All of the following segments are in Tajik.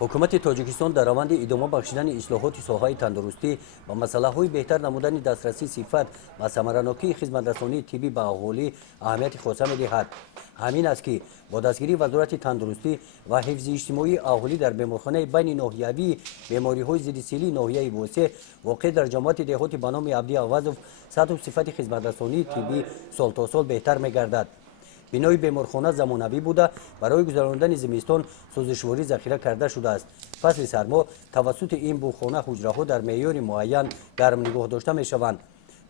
ҳукумати тоҷикистон дар раванди идома бахшидани ислоҳоти соҳаи тандурустӣ ва масъалаҳои беҳтар намудани дастрасӣ сифат ва самаранокии хизматрасонии тиббӣ ба аҳолӣ аҳамияти хоса медиҳад. ҳамин аст ки бо дастгирии вазорати тандурустӣ ва ҳифзи иҷтимоии аҳолӣ дар беморхонаи байни ноҳиявии бемориҳои зиддисилии ноҳияи восе воқеъ дар ҷамоати деҳоти ба номи Абдӣ Авазов сатҳу сифати хизматрасонии тиббӣ солтосол беҳтар мегардад. бинои беморхона замонавӣ буда барои гузарондани зимистон сӯзишворӣ захира карда шудааст. фасли сармо тавассути ин буғхона ҳуҷраҳо дар меъёри муайян гарм нигоҳ дошта мешаванд.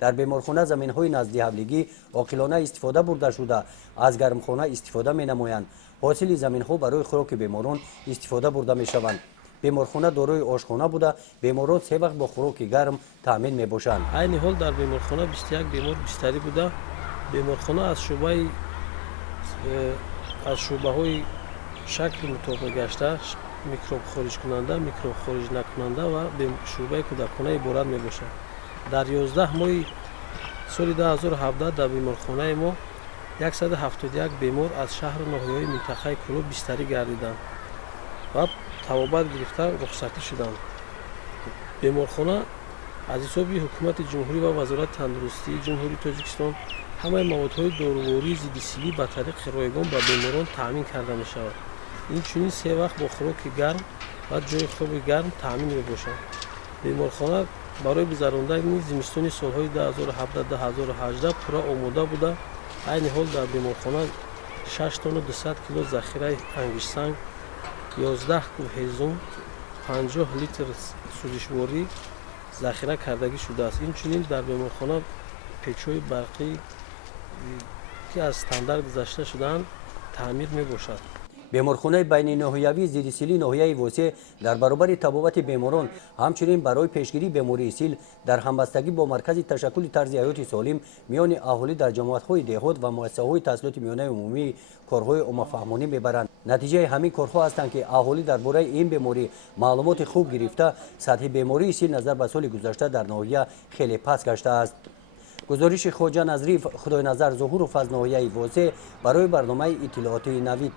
дар беморхона заминҳои наздиҳавлигӣ оқилона истифода бурда шуда аз гармхона истифода менамоянд. ҳосили заминҳо барои хӯроки беморон истифода бурда мешаванд. беморхона дорои ошхона буда беморон се вақт бо хӯроки гарм таъмин мебошанд. айни ҳол дар беморхона 21 бемор бистарӣ буда беморхона аз шӯъбаҳои шакли мутобиқ гашта микробхориҷкунанда, микробхориҷнакунанда ва шӯъбаи кӯдакона иборат мебошад. дар 11 моҳи соли 2017 дар беморхонаи мо 171 бемор аз шаҳру ноҳияҳои минтақаи Кӯло бистарӣ гардиданд ва табобат гирифта рухсатӣ шуданд. беморхона аз ҳисоби ҳукумати ҷумҳурӣ ва вазорати тандурустии ҷумҳурии Тоҷикистон ҳамаи маводҳои дорувории зиддисилӣ ба тариқи ройгон ба беморон таъмин карда мешавад. инчунин се вақт бо хӯроки гарм ва ҷойи хоби гарм таъмин мебошад. беморхона барои гузарондани зимистони солҳои 2017-2018 пурра омода буда айни ҳол дар беморхона 6 тонна 200 кило захираи ангишсанг, 11 куб ҳезум, 50 литр сӯзишворӣ захира кардагӣ шудааст. инчунин дар беморхона печҳои барқӣ ки аз стандарт гузашта шудаанд таъмир мебошад. беморхонаи байниноҳиявии зиддисилии ноҳияи восе дар баробари табобати беморон ҳамчунин барои пешгирии бемории сил дар ҳамбастагӣ бо маркази ташаккули тарзи ҳаёти солим миёни аҳолӣ дар ҷамоатҳои деҳот ва муассисаҳои таҳсилоти миёнаи умумӣ корҳои оммафаҳмонӣ мебаранд. натиҷаи ҳамин корҳо ҳастанд ки аҳолӣ дар бораи ин беморӣ маълумоти хуб гирифта сатҳи бемории сил назар ба соли гузашта дар ноҳия хеле паст гаштааст. гузориши хоҷа Назриф, Худойназар Зуҳуров аз ноҳияи восе барои барномаи иттилооти Навид.